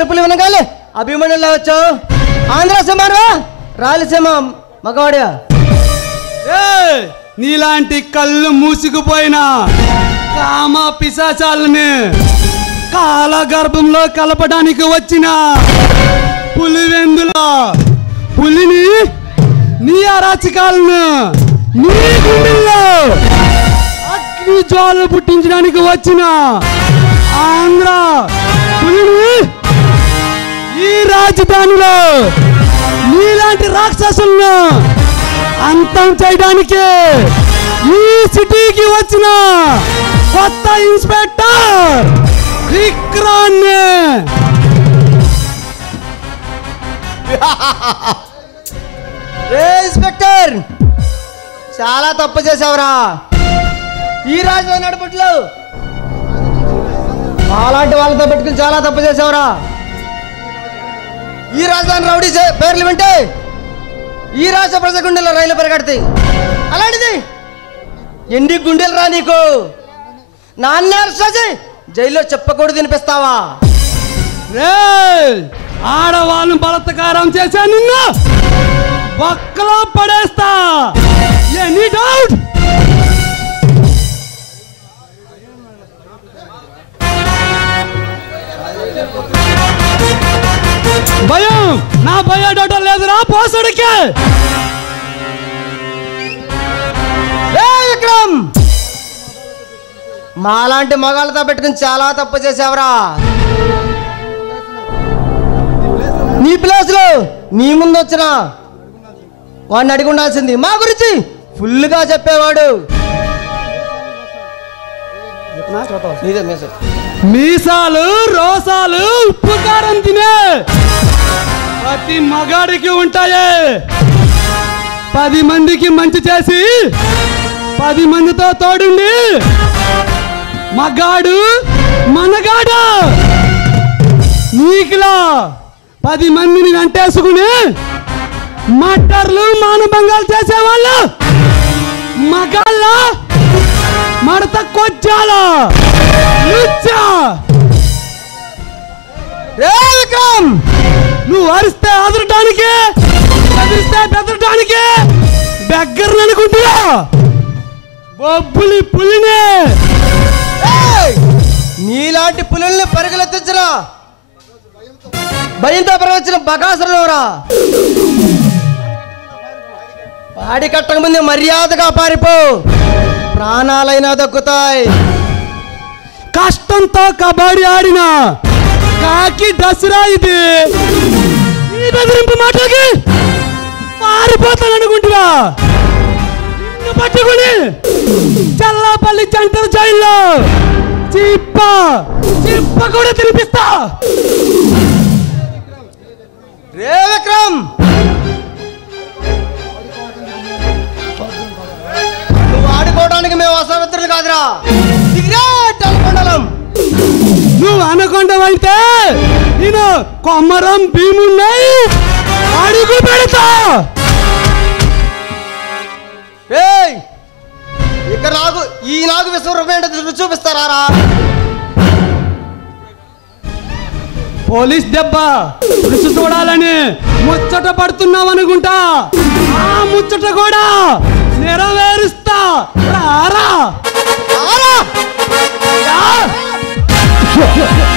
అరుపులు వినగాలి అభిమన్యులా వచ్చావు. ఆంధ్ర సీమారా రాయలసీమ మగవాడియా? నీలాంటి కళ్ళు మూసుకుపోయిన కామ పిశాచాలని కాలగర్భంలో కలపడానికి వచ్చిన పులివెందుల పులిని నీ అరాచకాలను నీ గుండెల్లో అగ్ని జ్వాలు పుట్టించడానికి వచ్చిన ఆంధ్ర పులిని ఈ రాజధానిలో నీలాంటి రాక్షసులను అంతం చేయడానికి ఈ సిటీకి వచ్చిన కొత్త ఇన్స్పెక్టర్ విక్రాన్ని. ఇన్స్పెక్టర్ చాలా తప్పు చేసావురా. ఈ రాజధాని నడుపుట్లో అలాంటి వాళ్ళతో పెట్టుకుని చాలా తప్పు చేసావురా. ఈ రాజధాని రౌడీ పేర్లు వింటే ఈ రాష్ట్ర ప్రజల గుండెల్లో రైలు పరిగెడతాయి. అలాంటిది ఎన్ని గుండెలు రా నీకు? నాన్న జైల్లో చెప్పకూడదు వినిపిస్తావా? ఆడవాళ్ళను బలత్కారం చేశా నిన్ను ఒక్కలో పడేస్తా. Any doubt? భయం నా బయోడేటా లేదురా పోసడికి. విక్రమ్ మాలాంటి మగాళ్ళతో పెట్టుకుని చాలా తప్పు చేసావురా. నీ ప్లేస్ లో నీ ముందు వచ్చిన వాడిని అడిగి ఉండాల్సింది. మా గురించి ఫుల్గా చెప్పేవాడు. మీసాలు రోసాలు ఉప్పు కారం తినే ప్రతి మగాడికి ఉంటాయే. 10 మందికి మంచి చేసి 10 మందితో తోడుండి మగాడు మనగాడు. నీకులా 10 మందిని వెంటేసుకుని మటర్లు మానభంగాలు చేసేవాళ్ళు మగాళ్ళ మడత కొచ్చాల. విక్రమ్ నువ్వు అరిస్తే అదరటానికి బెదిరిస్తే బెదరటానికి దగ్గరని అనుకుంటున్నా బొబ్బులి పులినే. నీలాంటి పులుల్ని పరుగులెత్తించిన భయంతో పరవచ్చిన బకాసురురా. పాడి కట్టక ముందు మర్యాదగా పారిపో, ప్రాణాలైనా దక్కుతాయి. కష్టంతో కబడ్డీ ఆడిన కాకి దసరా ఇది. ఈ బెదిరింపు మాటలకి పారిపోతాననుకుంటున్నా. నిన్ను పట్టుకుని చల్లాపల్లి సెంటర్ జైల్లో చిప్ప కూడా తినిపిస్తా. విక్రమ్ నువ్వు ఆడుకోవడానికి మేము అసమర్థులు కాదురా. నువ్వు అనకొండవైతే నేను కొమ్మరం భీమున్నాయి అడుగు పెడతా. ఇక నాకు విశ్వరూపం చూపిస్తారా? పోలీస్ దెబ్బ రుచి చూడాలని ముచ్చట పడుతున్నావు అనుకుంటా. ఆ ముచ్చట కూడా నెరవేరుస్తా. రారా Yeah.